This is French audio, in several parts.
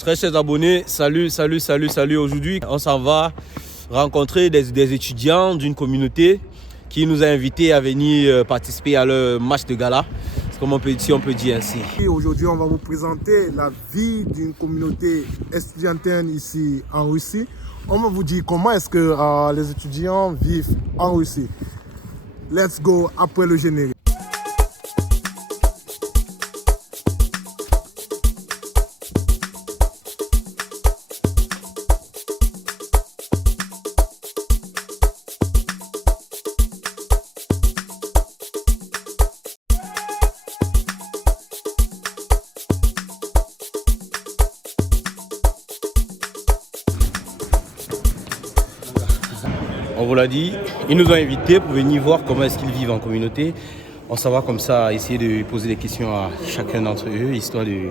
Très chers abonnés, salut. Aujourd'hui, on s'en va rencontrer des étudiants d'une communauté qui nous a invités à venir participer à leur match de gala, comme on peut dire ainsi. Aujourd'hui, on va vous présenter la vie d'une communauté estudiantine ici en Russie. On va vous dire comment est-ce que les étudiants vivent en Russie. Let's go après le générique. On vous l'a dit, ils nous ont invités pour venir voir comment est-ce qu'ils vivent en communauté. On s'en va comme ça essayer de poser des questions à chacun d'entre eux, histoire de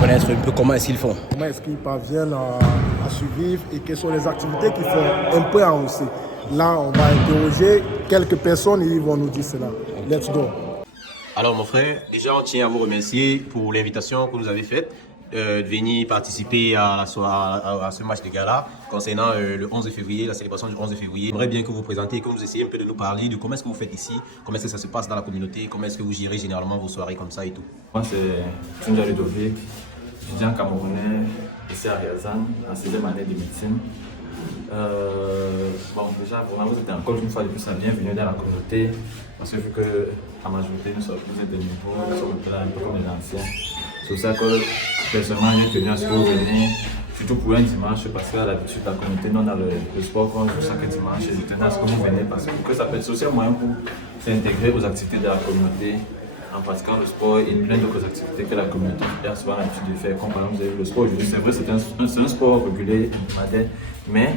connaître un peu comment est-ce qu'ils font. Comment est-ce qu'ils parviennent à survivre et quelles sont les activités qu'ils font un peu en Russie. Là, on va interroger quelques personnes et ils vont nous dire cela. Let's go. Alors mon frère, déjà on tient à vous remercier pour l'invitation que vous nous avez faite. De venir participer à ce match de gala concernant le 11 février, la célébration du 11 février. J'aimerais bien que vous présentiez, que vous essayiez un peu de nous parler de comment est-ce que vous faites ici, comment est-ce que ça se passe dans la communauté, comment est-ce que vous gérez généralement vos soirées comme ça et tout. Moi c'est Tunja Ludovic, étudiant camerounais ici à Riazan, en 6e année de médecine. Déjà vraiment vous êtes encore une fois de plus la bienvenue dans la communauté parce que vu que la majorité nous sommes plus de niveau, nous sommes un peu comme les anciens. C'est pour ça que personnellement j'ai tenu à ce que vous venez, surtout pour un dimanche parce qu'à l'habitude la communauté nous on a le sport qu'on joue chaque dimanche et je tenais à ce que vous venez parce que ça peut être aussi un moyen pour s'intégrer aux activités de la communauté en pratiquant le sport et plein d'autres activités que la communauté a souvent l'habitude de faire. Comme par exemple vous avez vu le sport aujourd'hui, c'est vrai c'est un sport régulier, hebdomadaire, mais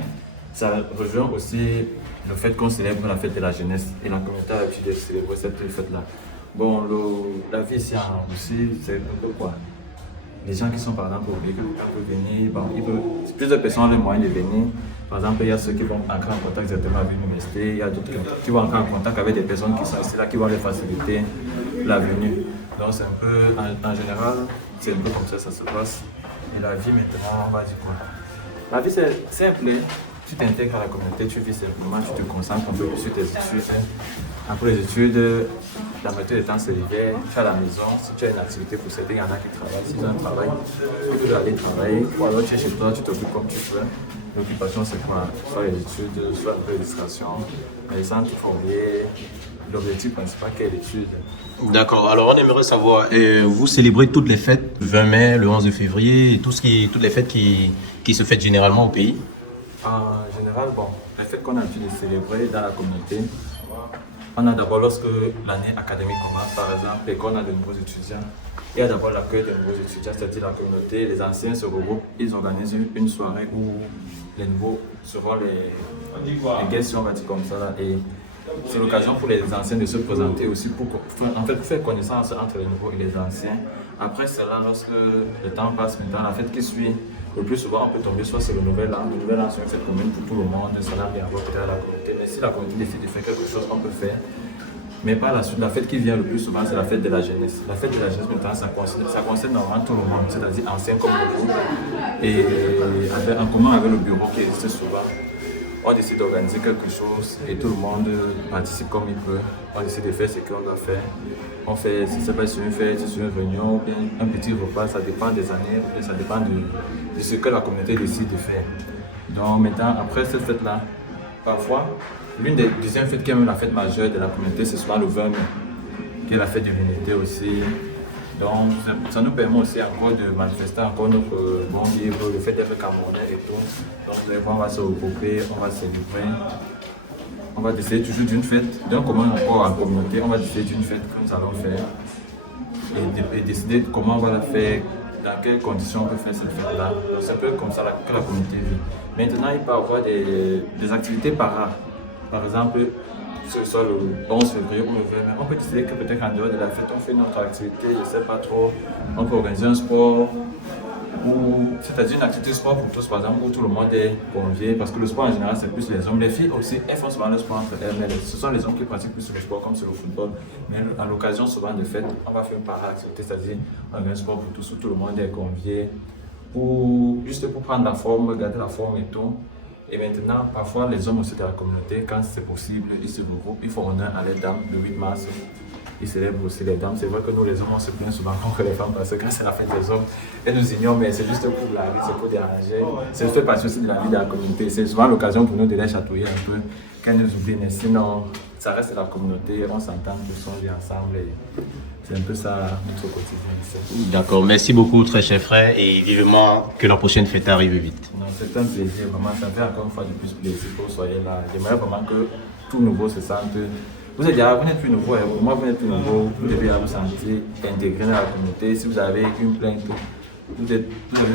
ça rejoint aussi le fait qu'on célèbre la fête de la jeunesse et la communauté a l'habitude de célébrer cette fête-là. Bon, la vie ici en Russie, c'est un peu quoi? Les gens qui sont par exemple obligés de venir, plusieurs personnes ont les moyens de venir. Par exemple, il y a ceux qui vont entrer en contact directement avec l'université, il y a d'autres qui vont entrer en contact avec des personnes qui sont ici là, qui vont les faciliter la venue. Donc c'est un peu, en général, c'est un peu comme ça se passe. Et la vie maintenant, on va dire quoi? La vie c'est simple. Tu t'intègres à la communauté, tu vis simplement, tu te concentres un peu sur tes études. Après les études, la moitié du temps c'est l'hiver, tu es à la maison, si tu as une activité pour certains, il y en a qui travaillent, s'ils ont un travail, tu peux aller travailler, ou alors tu es chez toi, tu t'occupes comme tu veux. L'occupation c'est quoi? Soit les études, soit un peu de distraction, mais sans qu'il faut oublier l'objectif principal qui est l'étude. D'accord, alors on aimerait savoir, vous célébrez toutes les fêtes, le 20 mai, le 11 février, toutes les fêtes qui se fêtent généralement au pays? En général, les fêtes qu'on a l'habitude de célébrer dans la communauté, on a d'abord lorsque l'année académique commence, par exemple, et qu'on a de nouveaux étudiants, il y a d'abord l'accueil de nouveaux étudiants, c'est-à-dire la communauté, les anciens se regroupent, ils organisent une soirée où les nouveaux seront les guests, on va dire comme ça, là, et c'est l'occasion pour les anciens de se présenter aussi pour faire connaissance entre les nouveaux et les anciens. Après cela, lorsque le temps passe, maintenant la fête qui suit, le plus souvent on peut tomber soit c'est le nouvel an sur une fête commune pour tout le monde, cela vient avoir peut-être à la communauté. Mais si la communauté décide de faire quelque chose, on peut faire. Mais par la suite, la fête qui vient le plus souvent, c'est la fête de la jeunesse. La fête de la jeunesse, maintenant, ça concerne normalement tout le monde, c'est-à-dire anciens comme nouveaux. Et en commun avec le bureau qui existe souvent, on décide d'organiser quelque chose et tout le monde participe comme il peut. On décide de faire ce qu'on doit faire. On fait, si c'est pas sur une fête, sur une réunion, ou bien un petit repas, ça dépend des années, ça dépend de ce que la communauté décide de faire. Donc maintenant, après cette fête-là, parfois, l'une des deuxièmes fêtes qui est même la fête majeure de la communauté, c'est souvent le 20 mai, qui est la fête de l'unité aussi. Donc ça nous permet aussi encore de manifester encore notre bon vivre, le fait d'être camerounais et tout. Donc vous allez voir, on va se regrouper, on va célébrer. On va décider toujours d'une fête, d'un commun accord en communauté, on va décider d'une fête que nous allons faire et décider comment on va la faire, dans quelles conditions on peut faire cette fête-là. Donc c'est un peu comme ça que la communauté vit. Maintenant, il peut y avoir des activités par exemple, que ce soit le 11 février ou le 20 mai, on peut décider que peut-être en dehors de la fête, on fait notre activité, je ne sais pas trop, on peut organiser un sport, c'est-à-dire une activité sport pour tous, par exemple, où tout le monde est convié, parce que le sport en général c'est plus les hommes. Les filles aussi, elles font souvent le sport entre elles, mais ce sont les hommes qui pratiquent plus le sport, comme c'est le football. Mais à l'occasion souvent de fêtes, on va faire une para-activité, c'est-à-dire on organise un sport pour tous, où tout le monde est convié. juste pour prendre la forme, garder la forme et tout. Et maintenant, parfois, les hommes aussi de la communauté, quand c'est possible, ils se regroupent, ils font honneur à les dames le 8 mars. Ils célèbrent aussi les dames. C'est vrai que nous, les hommes, on se plaint souvent contre les femmes parce que quand c'est la fête des hommes, elles nous ignorent, mais c'est juste pour la vie, c'est pour déranger. C'est fait partie aussi de la vie de la communauté. C'est souvent l'occasion pour nous de les chatouiller un peu quand elles nous oublient. Mais sinon, ça reste la communauté, on s'entend tous, on vit ensemble. Et c'est un peu ça notre quotidien ici. D'accord, merci beaucoup, très cher frère, et vivement que la prochaine fête arrive vite. Non, c'est un plaisir, vraiment. Ça fait encore une fois de plus plaisir que vous soyez là. J'aimerais vraiment que tout nouveau se sente. Vous n'êtes plus nouveau, hein. Moi vous n'êtes plus nouveau, vous devez vous sentir intégré dans la communauté. Si vous avez une plainte, vous avez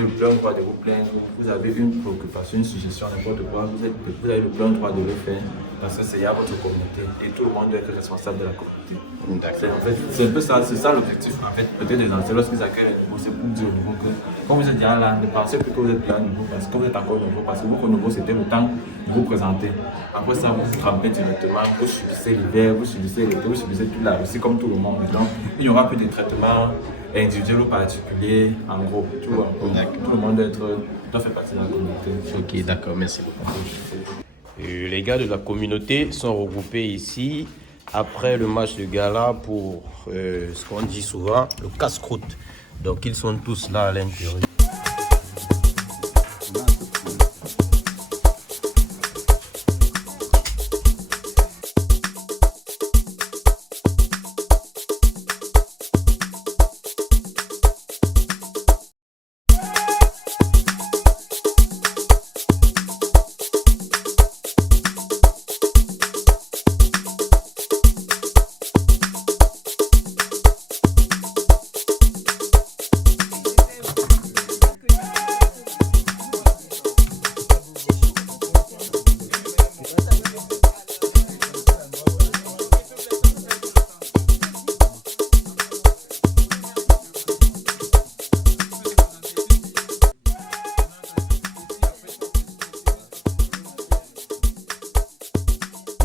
le plein droit de vous plaindre, vous avez une préoccupation, une suggestion, n'importe quoi, vous avez le plein droit de le faire parce que c'est à votre communauté et tout le monde doit être responsable de la communauté. C'est un peu ça, c'est ça l'objectif en fait, peut-être des anciens lorsqu'ils accueillent les nouveaux, c'est pour dire au nouveau que quand vous êtes déjà là, ne pensez plus que vous êtes déjà nouveau parce que vous êtes encore nouveau, parce que votre nouveau c'était le temps de vous présenter. Après ça, vous vous trempez directement, vous subissez l'hiver, vous subissez l'été, vous subissez toute la Russie comme tout le monde. Donc il n'y aura plus de traitement individuel ou particulier, en gros, tout le monde doit faire partie de la communauté. Ok, d'accord, merci beaucoup. Les gars de la communauté sont regroupés ici après le match de gala pour ce qu'on dit souvent, le casse-croûte. Donc ils sont tous là à l'intérieur.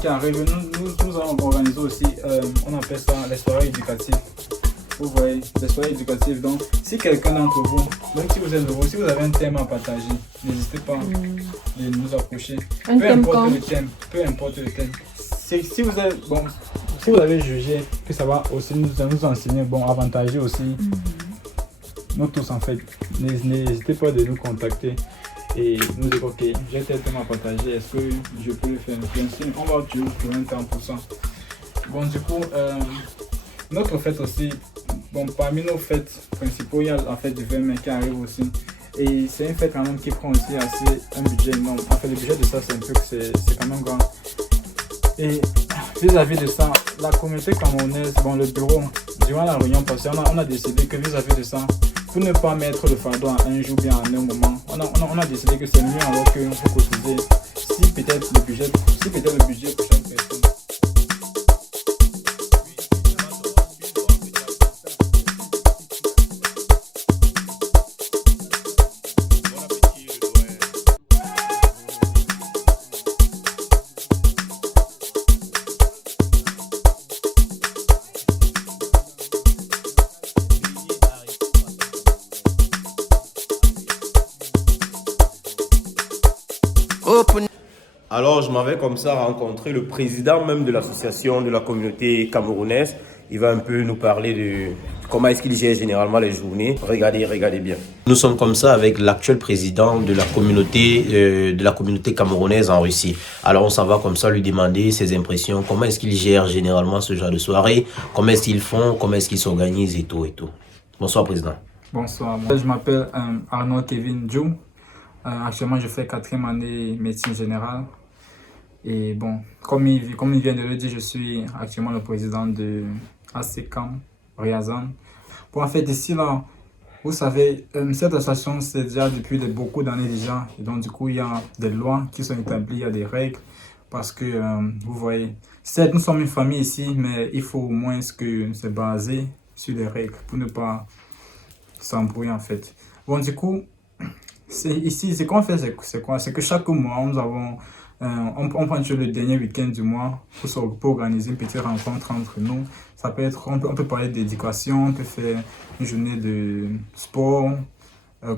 Qui arrive, nous allons organiser aussi, on appelle ça les soirées éducatives. Vous voyez, les soirées éducatives. Donc, si quelqu'un d'entre vous, même si vous êtes nouveau, si vous avez un thème à partager, n'hésitez pas de nous approcher. Peu importe le thème, peu importe le thème. Si vous avez, bon, si vous avez jugé que ça va aussi nous enseigner, bon, avantager aussi, nous tous en fait, n'hésitez pas de nous contacter. Et nous dire ok, j'ai tel thème à partager, est-ce que je peux le faire? Bien sûr, on va toujours trouver un temps pour ça. Bon, du coup, notre fête aussi, bon, parmi nos fêtes principaux, il y a la fête du 20 mai qui arrive aussi. Et c'est une fête quand même qui prend aussi assez un budget énorme. En fait, le budget de ça, c'est un peu que c'est quand même grand. Et vis-à-vis de ça, la communauté camerounaise, bon, le bureau, durant la réunion passée, on a décidé que vis-à-vis de ça, pour ne pas mettre le fardeau à un jour bien à un moment, on a décidé que c'est mieux alors qu'on faut cotiser si peut-être le budget pour chaque personne. Alors, je m'avais comme ça rencontré le président même de l'association de la communauté camerounaise. Il va un peu nous parler de comment est-ce qu'il gère généralement les journées. Regardez bien. Nous sommes comme ça avec l'actuel président de la communauté camerounaise en Russie. Alors, on s'en va comme ça lui demander ses impressions. Comment est-ce qu'il gère généralement ce genre de soirée? Comment est-ce qu'ils font? Comment est-ce qu'ils s'organisent et tout et tout. Bonsoir, président. Bonsoir, je m'appelle Arnaud Kevin Djou. Actuellement, je fais 4e année médecine générale. Et bon, comme il vient de le dire, je suis actuellement le président de ASECAM Riazan. Bon, en fait, ici, là, vous savez, cette association, c'est déjà depuis beaucoup d'années déjà. Et donc, du coup, il y a des lois qui sont établies, il y a des règles. Parce que, vous voyez, certes, nous sommes une famille ici, mais il faut au moins que c'est basé sur les règles pour ne pas s'embrouiller, en fait. Bon, du coup, ici, ce qu'on fait, c'est quoi? C'est que chaque mois, nous avons... on prend toujours le dernier week-end du mois pour organiser une petite rencontre entre nous. Ça peut être, on peut parler d'éducation, on peut faire une journée de sport,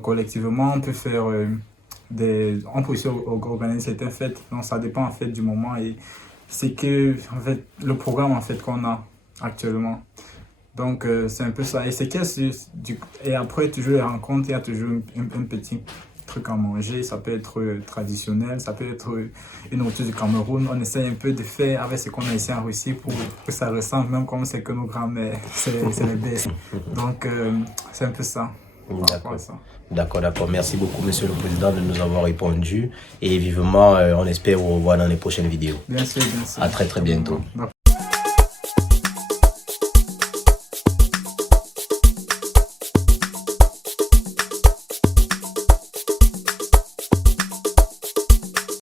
collectivement, on peut faire on peut aussi organiser certaines fêtes. Donc ça dépend en fait du moment et c'est que en fait le programme en fait qu'on a actuellement. Donc c'est un peu ça. Et c'est et après toujours les rencontres, il y a toujours un petit truc à manger. Ça peut être traditionnel, ça peut être une nourriture du Cameroun. On essaie un peu de faire avec ce qu'on a ici en Russie pour que ça ressemble, même comme c'est que nos grands-mères, c'est les best. Donc c'est un peu ça. D'accord. Merci beaucoup, Monsieur le Président, de nous avoir répondu. Et vivement, on espère vous revoir dans les prochaines vidéos. Bien sûr. À très bientôt. D'accord.